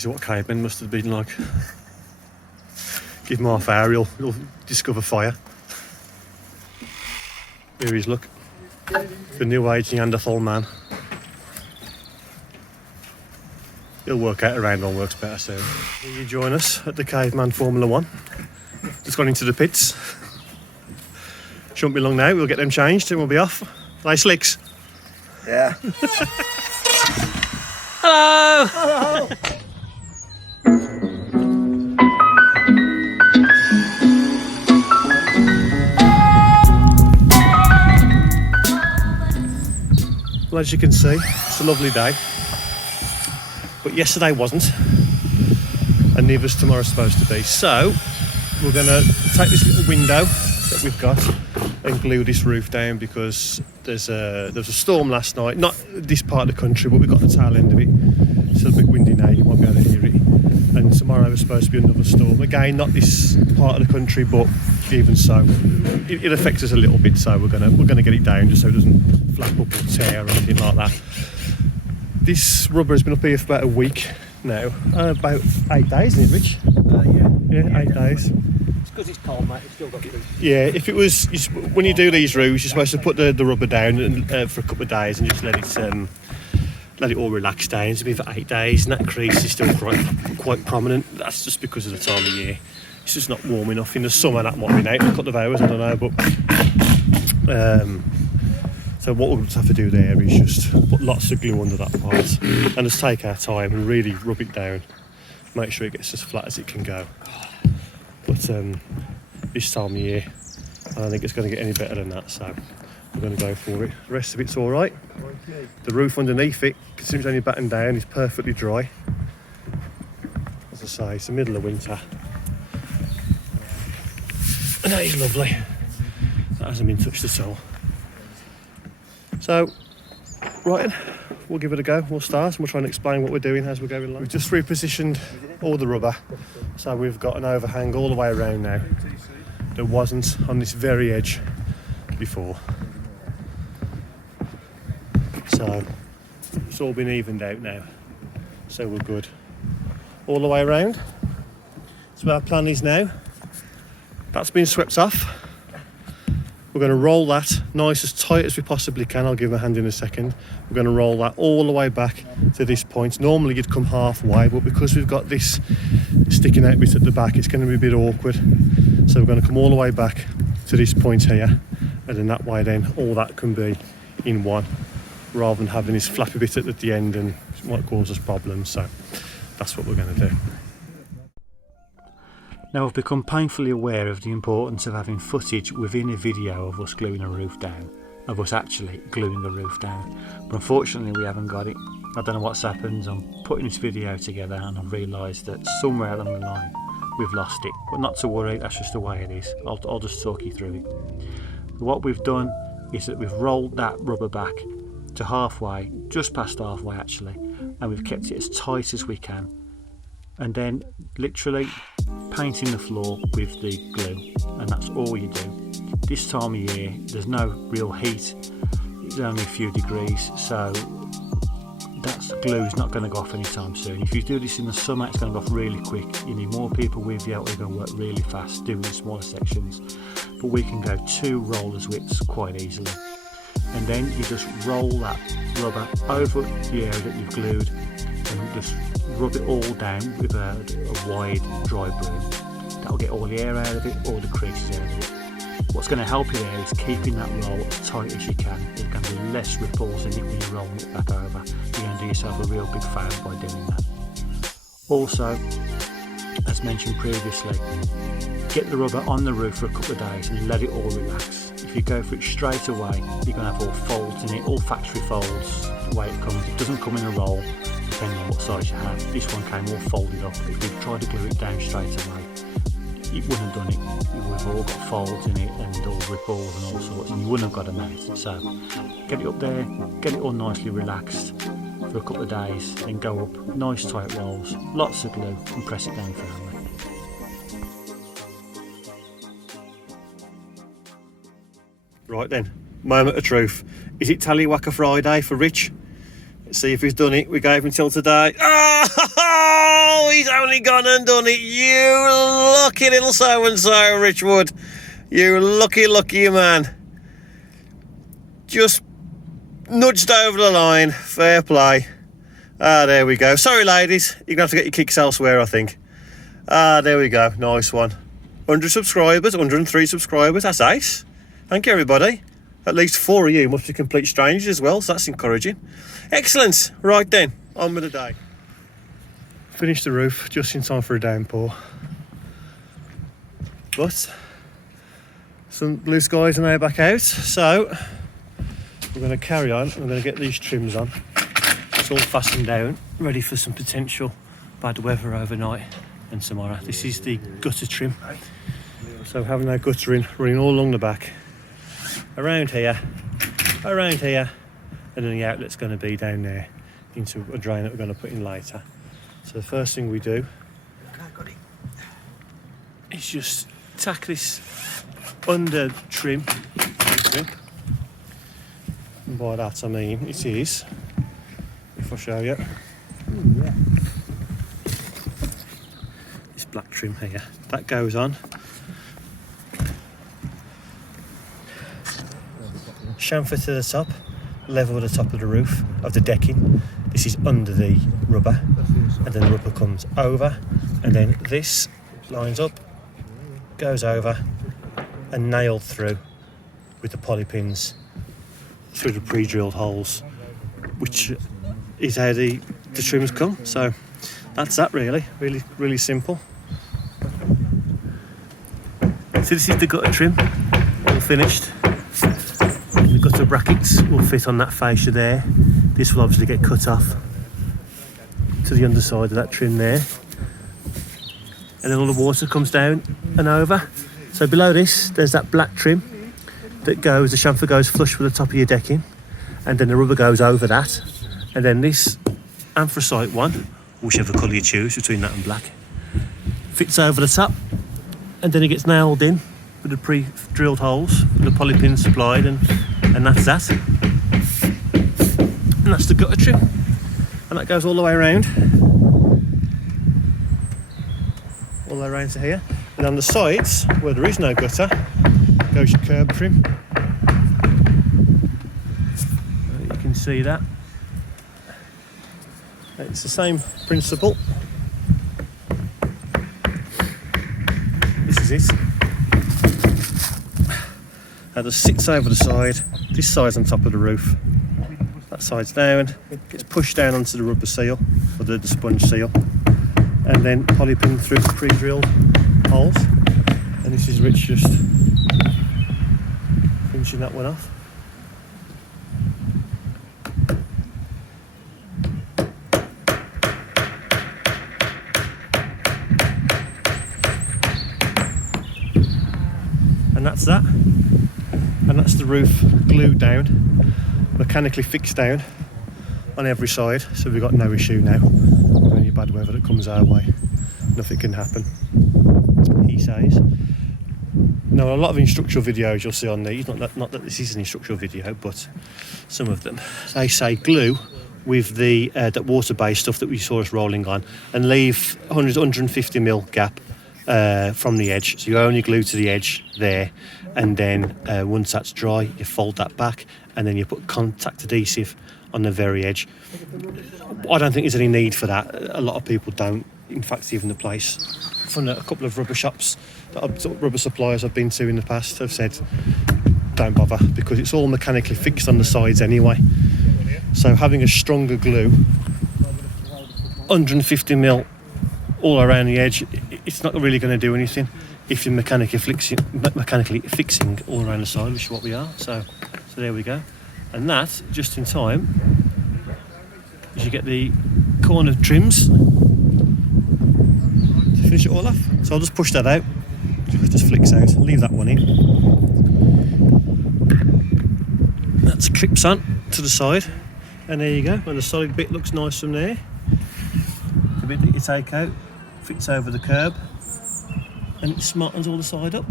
This is what cavemen must have been like. Give him half hour, he'll discover fire. Here he is, look. The new age Neanderthal man. He'll work out a round one works better soon. Will you join us at the Caveman Formula 1? Just gone into the pits. Shouldn't be long now, we'll get them changed and we'll be off. Nice slicks. Yeah. Hello! Hello. Well, as you can see, it's a lovely day. But yesterday wasn't. And neither's tomorrow supposed to be. So, we're going to take this little window that we've got and glue this roof down because there was a storm last night. Not this part of the country, but we've got the tail end of it. It's a bit windy now, you won't be able to hear it. And tomorrow is supposed to be another storm. Again, not this part of the country, but even so, it affects us a little bit. So we're gonna get it down just so it doesn't flap up or tear or anything like that. This rubber has been up here for about a week now. About 8 days, isn't it, Rich? Yeah, 8 days. It's because it's cold, mate. It's still got to. Yeah, if it was when you do these roofs, you're supposed to put the rubber down and, for a couple of days and just let it all relax down. It's been for 8 days, and that crease is still quite prominent. That's just because of the time of year. It's just not warm enough. In the summer, that might be out for a couple of hours. I don't know, but so what we'll just have to do there is just put lots of glue under that part and just take our time and really rub it down. Make sure it gets as flat as it can go. But this time of year, I don't think it's going to get any better than that, so we're going to go for it. The rest of it's all right. The roof underneath it, considering it's only battened down, is perfectly dry. As I say, it's the middle of winter. And that is lovely. That hasn't been touched at all. So, right then, we'll give it a go. We'll start and we'll try and explain what we're doing as we're going along. We've just repositioned all the rubber, so we've got an overhang all the way around now. There wasn't on this very edge before. So, it's all been evened out now. So we're good. All the way around. So our plan is now, that's been swept off. We're going to roll that nice as tight as we possibly can. I'll give him a hand in a second. We're going to roll that all the way back to this point. Normally you'd come halfway, but because we've got this sticking out bit at the back, it's going to be a bit awkward. So we're going to come all the way back to this point here, and then that way then all that can be in one, rather than having this flappy bit at the end, and it might cause us problems. So that's what we're going to do. Now, I've become painfully aware of the importance of having footage within a video of us gluing a roof down, of us actually gluing the roof down, but unfortunately we haven't got it. I don't know what's happened. I'm putting this video together and I've realised that somewhere along the line we've lost it, but not to worry, that's just the way it is. I'll just talk you through it. What we've done is that we've rolled that rubber back to halfway, just past halfway actually, and we've kept it as tight as we can, and then literally painting the floor with the glue, and that's all you do. This time of year there's no real heat, it's only a few degrees, so that glue is not going to go off anytime soon. If you do this in the summer, it's going to go off really quick. You need more people with you, or you're going to work really fast doing the smaller sections, but we can go 2 rollers widths quite easily. And then you just roll that rubber over the area that you've glued and just rub it all down with a wide dry broom. That'll get all the air out of it, all the creases out of it. What's going to help you there is keeping that roll as tight as you can. There's going to be less ripples in it when you're rolling it back over. You're going to do yourself a real big favour by doing that. Also, as mentioned previously, get the rubber on the roof for a couple of days and let it all relax. If you go for it straight away, you're going to have all folds in it, all factory folds, the way it comes. It doesn't come in a roll, depending on what size you have. This one came all folded up. If you'd tried to glue it down straight away, it wouldn't have done it. It would have all got folds in it and all ripples and all sorts, and you wouldn't have got a mate. So get it up there, get it all nicely relaxed for a couple of days, then go up, nice tight rolls, lots of glue, and press it down firmly. Right then, moment of truth. Is it Tallywhacker Friday for Rich? see if he's done it. We gave him till today. Oh, he's only gone and done it. You lucky little so-and-so, Richwood. You lucky man. Just nudged over the line. Fair play. Ah, there we go. Sorry, ladies. You're going to have to get your kicks elsewhere, I think. Ah, there we go. Nice one. 100 subscribers, 103 subscribers. That's ace. Thank you, everybody. At least 4 of you must be complete strangers as well, so that's encouraging. Excellent. Right then, on with the day. Finished the roof just in time for a downpour. But some blue skies are now back out, so we're going to carry on. We're going to get these trims on. It's all fastened down, ready for some potential bad weather overnight and tomorrow. This is the gutter trim. So having our guttering running all along the back, around here, and then the outlet's going to be down there into a drain that we're going to put in later. So the first thing we do is just tack this under trim. And by that I mean it is, if I show you, this black trim here, that goes on. Chamfer to the top, level with the top of the roof of the decking. This is under the rubber, and then the rubber comes over, and then this lines up, goes over, and nailed through with the poly pins through the pre-drilled holes, which is how the trims come. So that's that, really simple. So this is the gutter trim, all finished. The gutter brackets will fit on that fascia there. This will obviously get cut off to the underside of that trim there, and then all the water comes down and over. So below this there's that black trim that goes, the chamfer goes flush with the top of your decking, and then the rubber goes over that, and then this anthracite one, whichever colour you choose between that and black, fits over the top, and then it gets nailed in with the pre-drilled holes, with the poly pins supplied, and that's that. And that's the gutter trim, and that goes all the way around, to here. And on the sides, where there is no gutter, goes your curb trim. You can see that. It's the same principle. This is it. That just sits over the side. This side's on top of the roof. That side's down. Gets pushed down onto the rubber seal, or the sponge seal, and then poly pin through the pre-drilled holes. And this is Rich just finishing that one off. And that's that. And that's the roof glued down, mechanically fixed down on every side, so we've got no issue now. Any bad weather that comes our way, nothing can happen, he says. Now, a lot of instructional videos you'll see on these, not that this is an instructional video, but some of them, they say glue with the that water-based stuff that we saw us rolling on, and leave 150mm gap from the edge, so you only glue to the edge there, and then once that's dry you fold that back, and then you put contact adhesive on the very edge. I don't think there's any need for that. A lot of people don't. In fact, even the place from a couple of rubber shops, rubber suppliers I've been to in the past, have said don't bother, because it's all mechanically fixed on the sides anyway. So having a stronger glue, 150mm all around the edge, it's not really going to do anything if you're mechanically fixing all around the side, which is what we are. So there we go. And that, just in time, as you get the corner trims to finish it all off. So I'll just push that out. It just flicks out. Leave that one in. That clips on to the side, and there you go. And the solid bit looks nice from there. The bit that you take out fits over the curb, and it smartens all the side up.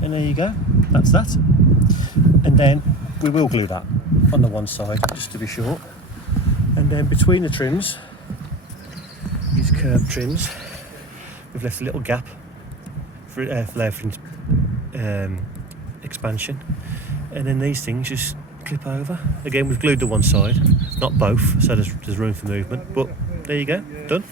And there you go. That's that. And then we will glue that on the one side, just to be sure. And then between the trims, these curb trims, we've left a little gap for expansion. And then these things just clip over. Again, we've glued the one side, not both, so there's room for movement. But there you go, done.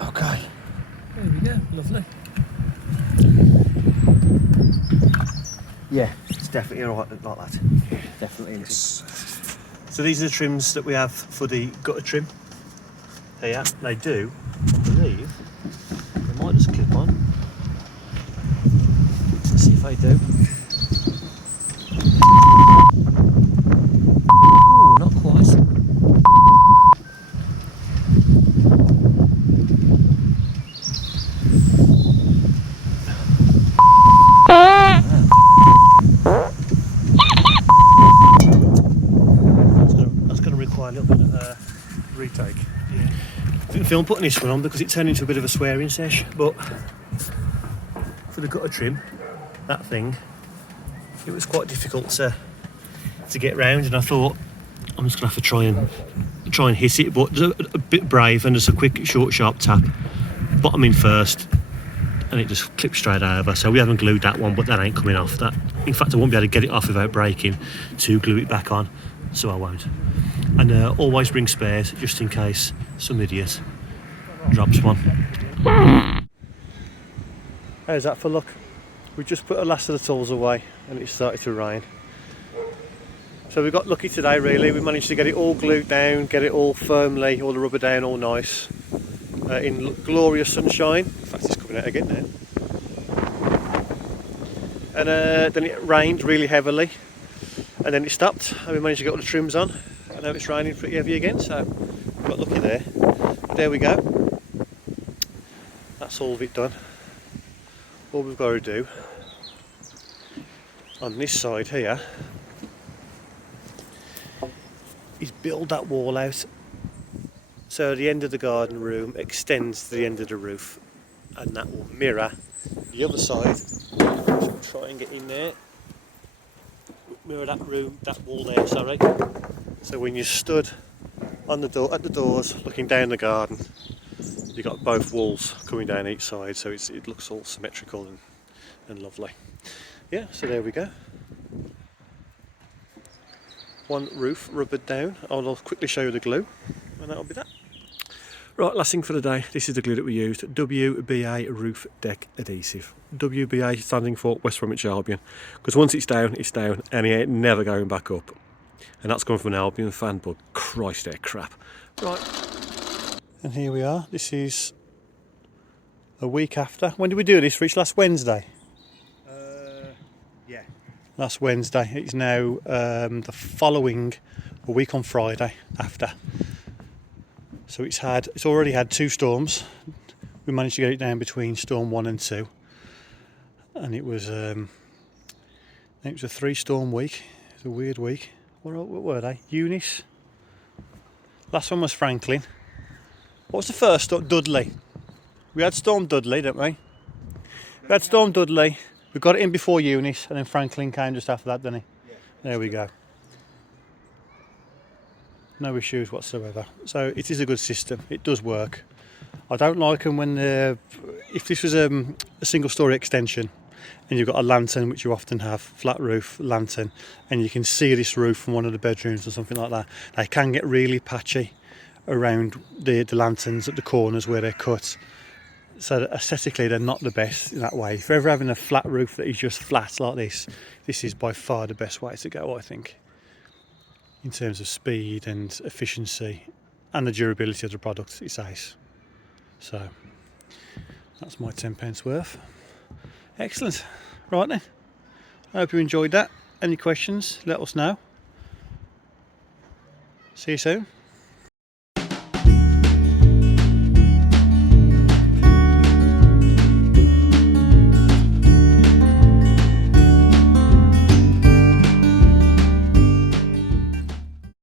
Okay. There we go, lovely. Yeah, it's definitely alright like that. Definitely. Yes. So these are the trims that we have for the gutter trim. Here, they do, I believe, they might just clip on. Let's see if they do. Ooh, not quite. That's going to require a little bit of a retake. Yeah. I didn't feel putting this one on because it turned into a bit of a swearing sesh, but for the gutter trim, that thing, it was quite difficult to get round, and I thought I'm just gonna have to try and hit it, but a bit brave and just a quick short sharp tap, bottom in first, and it just clipped straight over. So we haven't glued that one, but that ain't coming off. That, in fact, I won't be able to get it off without breaking to glue it back on, so I won't. And always bring spares just in case some idiot drops one. How's that for luck? We just put the last of the tools away and it started to rain. So we got lucky today really. We managed to get it all glued down, get it all firmly, all the rubber down all nice. In glorious sunshine. In fact, it's coming out again now. And then it rained really heavily. And then it stopped and we managed to get all the trims on. And now it's raining pretty heavy again, so we got lucky there. There we go. That's all of it done. All we've got to do on this side here is build that wall out so the end of the garden room extends to the end of the roof, and that will mirror the other side. So try and get in there, mirror that room, that wall there, sorry. So when you stood on the door, at the doors looking down the garden, you've got both walls coming down each side, so it looks all symmetrical and lovely. Yeah, so there we go. One roof rubbered down. I'll quickly show you the glue, and that'll be that. Right, last thing for the day. This is the glue that we used. WBA Roof Deck Adhesive. WBA standing for West Bromwich Albion. Because once it's down, and it ain't never going back up. And that's coming from an Albion fan, but Christ, they're crap. Right. And here we are. This is a week after. When did we do this, Rich? Last Wednesday? Yeah. Last Wednesday. It's now the following, a week on Friday after. So it's already had 2 storms. We managed to get it down between storm 1 and 2. And it was a 3-storm week. It was a weird week. What were they? Eunice. Last one was Franklin. What was the first storm? Dudley. We had Storm Dudley, didn't we? We had Storm Dudley. We got it in before Eunice, and then Franklin came just after that, didn't he? Yeah. There we go. No issues whatsoever. So it is a good system. It does work. I don't like them when if this was a single story extension and you've got a lantern, which you often have, flat roof lantern, and you can see this roof from one of the bedrooms or something like that, they can get really patchy around the lanterns at the corners where they're cut. So aesthetically they're not the best in that way. If you're ever having a flat roof that is just flat like this is by far the best way to go, I think, in terms of speed and efficiency and the durability of the product. It's ace. So that's my 10 pence worth. Excellent. Right then, I hope you enjoyed that. Any questions, let us know. See you soon.